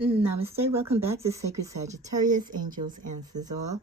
Namaste. Welcome back to Sacred Sagittarius, Angels, Answers All.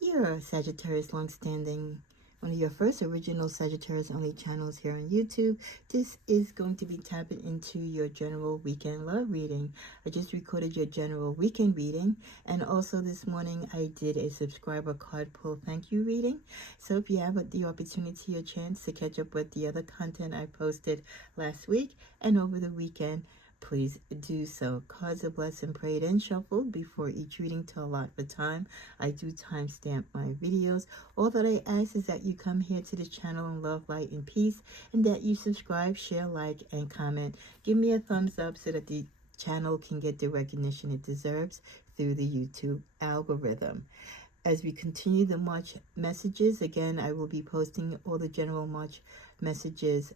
You're Sagittarius long-standing, one of your first original Sagittarius only channels here on YouTube. This is going to be tapping into your general weekend love reading. I just recorded your general weekend reading, and also this morning I did a subscriber card pull thank you reading. So if you have the opportunity or chance to catch up with the other content I posted last week and over the weekend, please do so. Cards are blessed and prayed and shuffled before each reading to allot the time. I do timestamp my videos. All that I ask is that you come here to the channel in love, light, and peace, and that you subscribe, share, like, and comment. Give me a thumbs up so that the channel can get the recognition it deserves through the YouTube algorithm. As we continue the March messages, again, I will be posting all the general March messages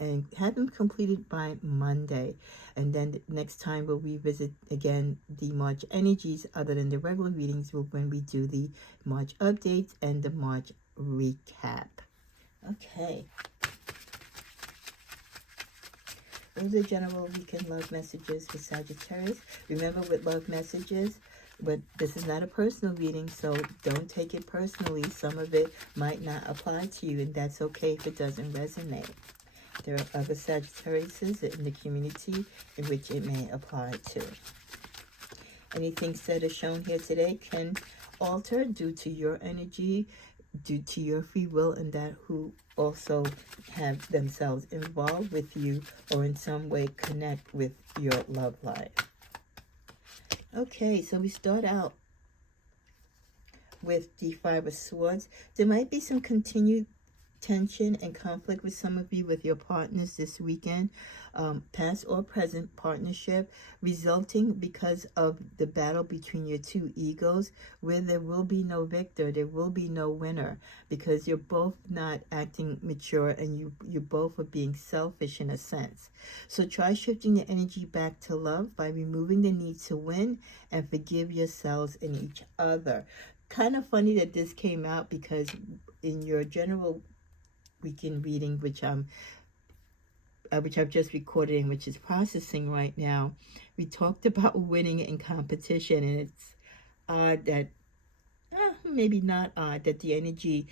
and have them completed by Monday. And then next time we'll revisit again the March energies other than the regular readings when we do the March updates and the March recap. Okay. Those are general weekend love messages for Sagittarius. Remember, with love messages, but this is not a personal reading, so don't take it personally. Some of it might not apply to you, and that's okay if it doesn't resonate. There are other Sagittariuses in the community in which it may apply to. Anything said or shown here today can alter due to your energy, due to your free will, and that who also have themselves involved with you or in some way connect with your love life. Okay, so we start out with the Five of Swords. There might be some continued tension and conflict with some of you with your partners this weekend, past or present partnership, resulting because of the battle between your two egos, where there will be no victor, there will be no winner, because you're both not acting mature and you both are being selfish in a sense. So try shifting the energy back to love by removing the need to win and forgive yourselves and each other. Kind of funny that this came out, because in your general weekend reading, which I've just recorded and which is processing right now, we talked about winning in competition, and it's odd that, maybe not odd, that the energy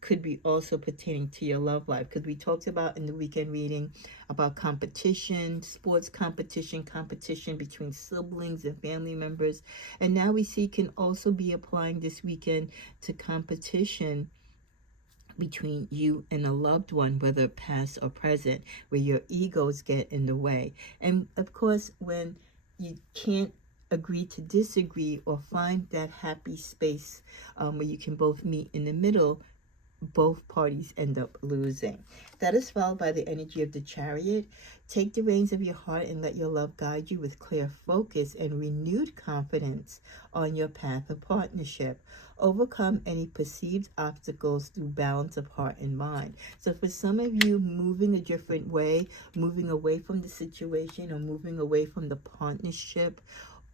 could be also pertaining to your love life, because we talked about in the weekend reading about competition, sports competition, competition between siblings and family members, and now we see can also be applying this weekend to competition between you and a loved one, whether past or present, where your egos get in the way. And of course, when you can't agree to disagree or find that happy space where you can both meet in the middle, both parties end up losing. That is followed by the energy of the Chariot. Take the reins of your heart and let your love guide you with clear focus and renewed confidence on your path of partnership. Overcome any perceived obstacles through balance of heart and mind. So for some of you, moving a different way, moving away from the situation or moving away from the partnership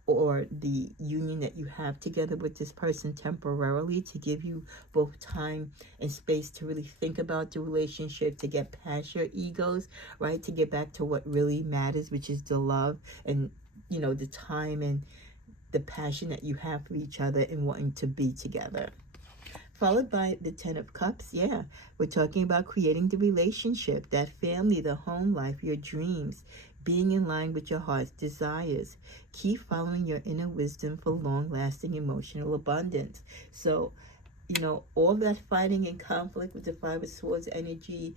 or the union that you have together with this person temporarily, to give you both time and space to really think about the relationship, to get past your egos, right? To get back to what really matters, which is the love and, the time and the passion that you have for each other and wanting to be together. Followed by the Ten of Cups. Yeah, we're talking about creating the relationship, that family, the home life, your dreams, being in line with your heart's desires. Keep following your inner wisdom for long-lasting emotional abundance. So, all that fighting and conflict with the Five of Swords energy,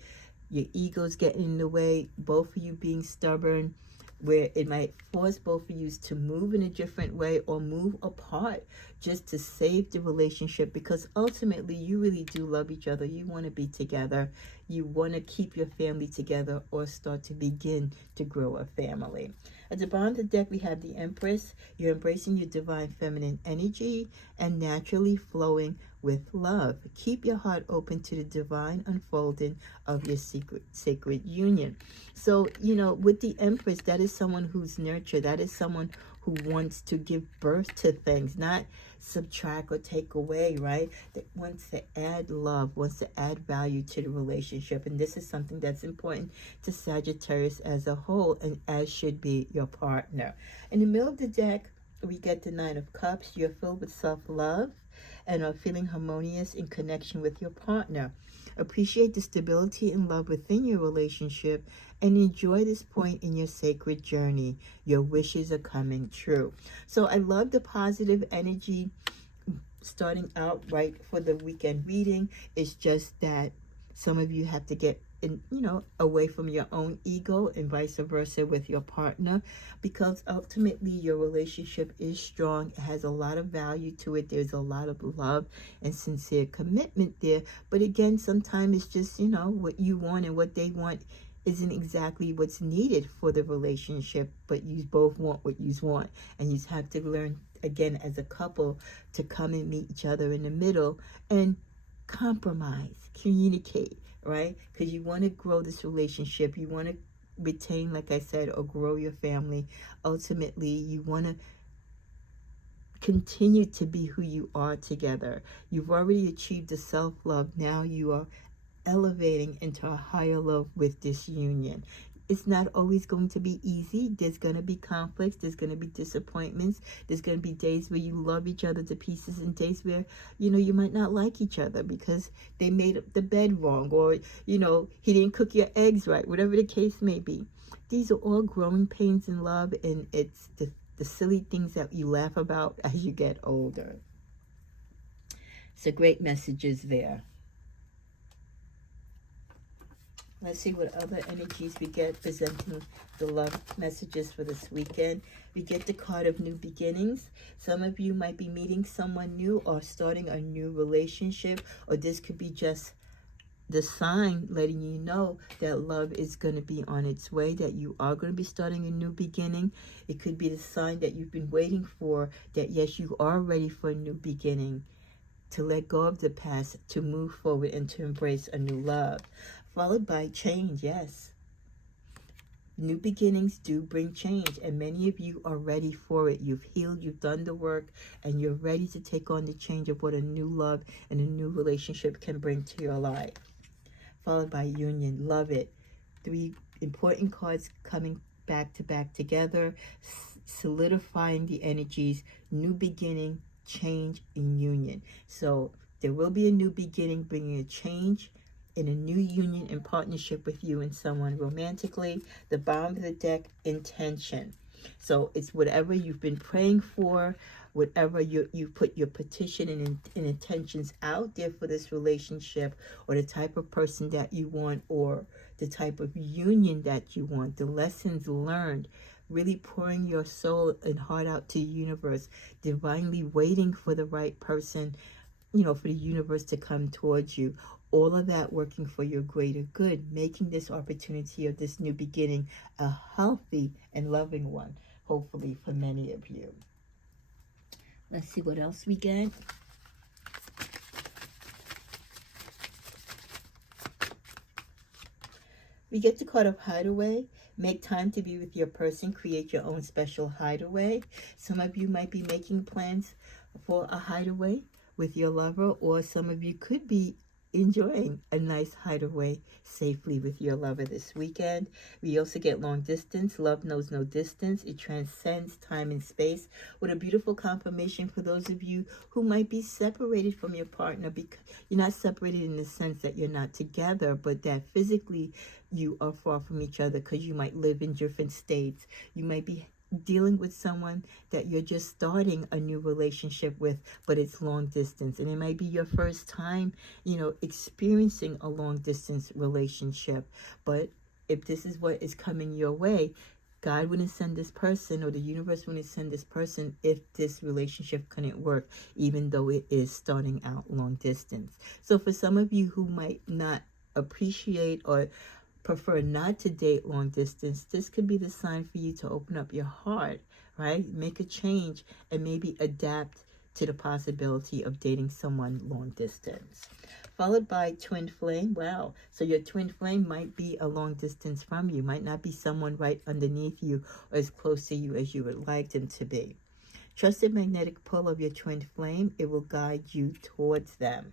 your egos getting in the way, both of you being stubborn, where it might force both of you to move in a different way or move apart just to save the relationship, because ultimately you really do love each other. You want to be together. You want to keep your family together or start to begin to grow a family. At the bottom of the deck, we have the Empress. You're embracing your divine feminine energy and naturally flowing with love. Keep your heart open to the divine unfolding of your sacred union. So, with the Empress, that is someone who's nurtured. That is someone who wants to give birth to things, not subtract or take away, right? That wants to add love, wants to add value to the relationship. relationship. And this is something that's important to Sagittarius as a whole, and as should be your partner. In the middle of the deck, we get the Nine of Cups. You're filled with self-love and are feeling harmonious in connection with your partner. Appreciate the stability and love within your relationship and enjoy this point in your sacred journey. Your wishes are coming true. So I love the positive energy starting out right for the weekend reading. It's just that some of you have to get in, away from your own ego, and vice versa with your partner, because ultimately your relationship is strong. It has a lot of value to it. There's a lot of love and sincere commitment there. But again, sometimes it's just, what you want and what they want isn't exactly what's needed for the relationship, but you both want what you want, and you have to learn, again, as a couple, to come and meet each other in the middle and compromise, communicate, right? Because you want to grow this relationship. You want to retain, like I said, or grow your family. Ultimately, you want to continue to be who you are together. You've already achieved the self-love. Now you are elevating into a higher love with this union. It's not always going to be easy. There's going to be conflicts. There's going to be disappointments. There's going to be days where you love each other to pieces, and days where, you might not like each other because they made the bed wrong, or, he didn't cook your eggs right, whatever the case may be. These are all growing pains in love, and it's the silly things that you laugh about as you get older. So great messages there. Let's see what other energies we get presenting the love messages for this weekend. We get the card of new beginnings. Some of you might be meeting someone new or starting a new relationship, or this could be just the sign letting you know that love is going to be on its way, that you are going to be starting a new beginning. It could be the sign that you've been waiting for, that yes, you are ready for a new beginning, to let go of the past, to move forward, and to embrace a new love. Followed by change, yes. New beginnings do bring change, and many of you are ready for it. You've healed, you've done the work, and you're ready to take on the change of what a new love and a new relationship can bring to your life. Followed by union, love it. 3 important cards coming back to back together, solidifying the energies, new beginning, change, and union. So there will be a new beginning, bringing a change in a new union and partnership with you and someone romantically. The bottom of the deck, intention. So it's whatever you've been praying for, whatever you put your petition and intentions out there for this relationship, or the type of person that you want, or the type of union that you want, the lessons learned, really pouring your soul and heart out to the universe, divinely waiting for the right person, for the universe to come towards you. All of that working for your greater good, making this opportunity of this new beginning a healthy and loving one, hopefully for many of you. Let's see what else we get. We get the card of hideaway. Make time to be with your person. Create your own special hideaway. Some of you might be making plans for a hideaway with your lover, or some of you could be enjoying a nice hideaway safely with your lover this weekend. We also get long distance. Love knows no distance. It transcends time and space, with a beautiful confirmation for those of you who might be separated from your partner. Because you're not separated in the sense that you're not together, but that physically you are far from each other because you might live in different states. You might be dealing with someone that you're just starting a new relationship with, but it's long distance, and it might be your first time experiencing a long distance relationship. But if this is what is coming your way, God wouldn't send this person, or the universe wouldn't send this person, if this relationship couldn't work, even though it is starting out long distance. So for some of you who might not appreciate or prefer not to date long distance, this could be the sign for you to open up your heart, right? Make a change and maybe adapt to the possibility of dating someone long distance. Followed by twin flame. Wow. So your twin flame might be a long distance from you, might not be someone right underneath you or as close to you as you would like them to be. Trust the magnetic pull of your twin flame. It will guide you towards them.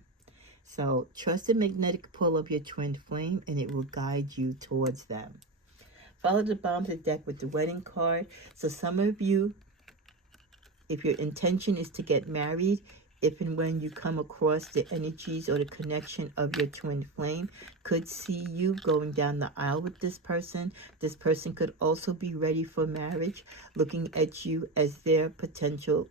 So trust the magnetic pull of your twin flame, and it will guide you towards them. Follow the bottom of the deck with the wedding card. So some of you, if your intention is to get married, if and when you come across the energies or the connection of your twin flame, could see you going down the aisle with this person. This person could also be ready for marriage, looking at you as their potential,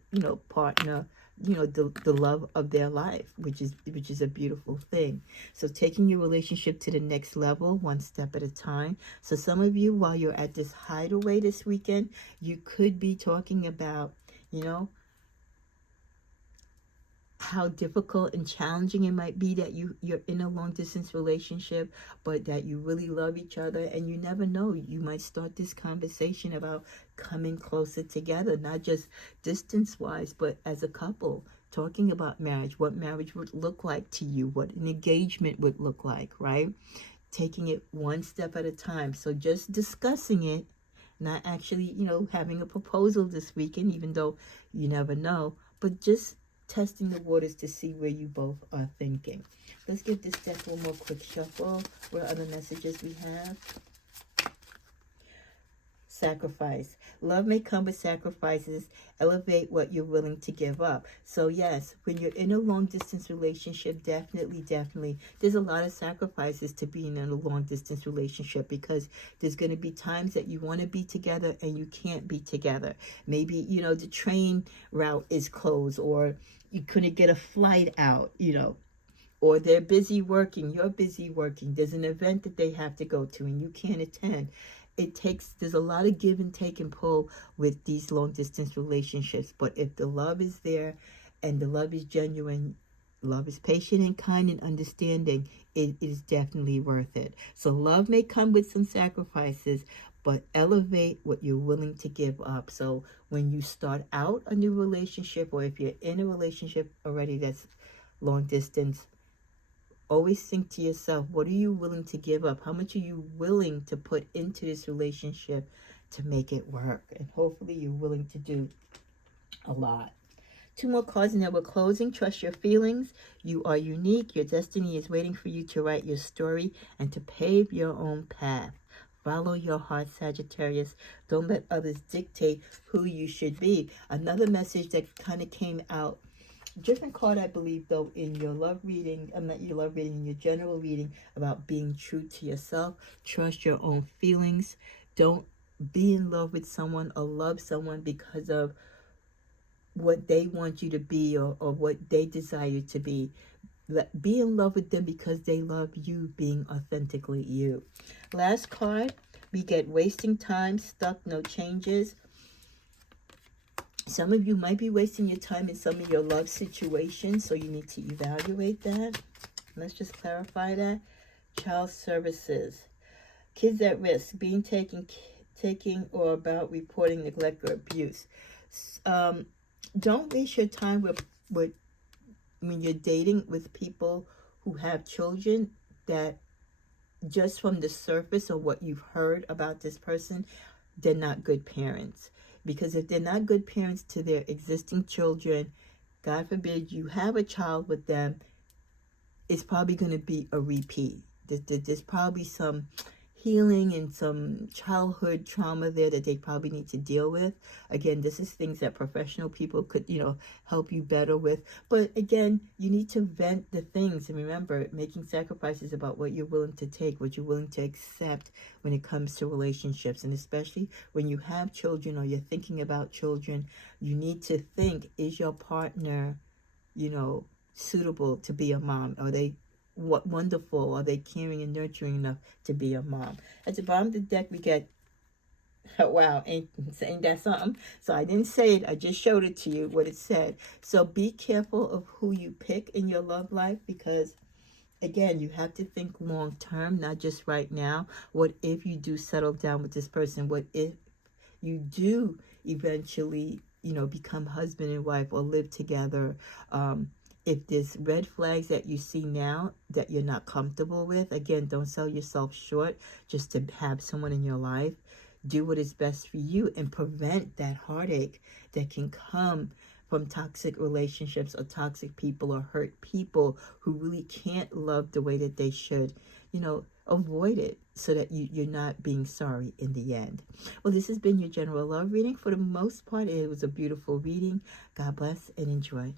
partner, the love of their life, which is a beautiful thing. So taking your relationship to the next level, one step at a time. So some of you, while you're at this hideaway this weekend, you could be talking about, how difficult and challenging it might be that you're in a long distance relationship, but that you really love each other, and you never know, you might start this conversation about coming closer together, not just distance wise, but as a couple, talking about marriage, what marriage would look like to you, what an engagement would look like, right? Taking it one step at a time. So just discussing it, not actually, having a proposal this weekend, even though you never know, but just testing the waters to see where you both are thinking. Let's give this deck one more quick shuffle. What other messages we have? Sacrifice. Love may come with sacrifices. Elevate what you're willing to give up. So yes, when you're in a long distance relationship, definitely, there's a lot of sacrifices to being in a long distance relationship, because there's going to be times that you want to be together and you can't be together. Maybe, the train route is closed, or you couldn't get a flight out, or they're busy working, you're busy working. There's an event that they have to go to and you can't attend. There's a lot of give and take and pull with these long distance relationships. But if the love is there and the love is genuine, love is patient and kind and understanding, it is definitely worth it. So love may come with some sacrifices, but elevate what you're willing to give up. So when you start out a new relationship, or if you're in a relationship already that's long distance, always think to yourself, what are you willing to give up? How much are you willing to put into this relationship to make it work? And hopefully you're willing to do a lot. 2 more cards and then we're closing. Trust your feelings. You are unique. Your destiny is waiting for you to write your story and to pave your own path. Follow your heart, Sagittarius. Don't let others dictate who you should be. Another message that kind of came out, different card, I believe, though, in your love reading, not your love reading, in your general reading, about being true to yourself. Trust your own feelings. Don't be in love with someone or love someone because of what they want you to be, or what they desire to be. Be in love with them because they love you being authentically you. Last card, we get wasting time, stuck, no changes. Some of you might be wasting your time in some of your love situations, so you need to evaluate that. Let's just clarify that. Child services. Kids at risk, being taking or about reporting neglect or abuse. Don't waste your time with when you're dating with people who have children, that just from the surface or what you've heard about this person, they're not good parents. Because if they're not good parents to their existing children, God forbid you have a child with them, it's probably going to be a repeat. There's probably some healing and some childhood trauma there that they probably need to deal with. Again, this is things that professional people could, help you better with. But again, you need to vent the things. And remember, making sacrifices about what you're willing to take, what you're willing to accept when it comes to relationships. And especially when you have children or you're thinking about children, you need to think, is your partner, suitable to be a mom? Are they wonderful? Are they caring and nurturing enough to be a mom? At the bottom of the deck, we get, wow, ain't that something? So I didn't say it, I just showed it to you, what it said. So be careful of who you pick in your love life, because again, you have to think long term, not just right now. What if you do settle down with this person? What if you do eventually, become husband and wife or live together? If there's red flags that you see now that you're not comfortable with, again, don't sell yourself short just to have someone in your life. Do what is best for you and prevent that heartache that can come from toxic relationships or toxic people or hurt people who really can't love the way that they should, avoid it so that you're not being sorry in the end. Well, this has been your general love reading. For the most part, it was a beautiful reading. God bless and enjoy.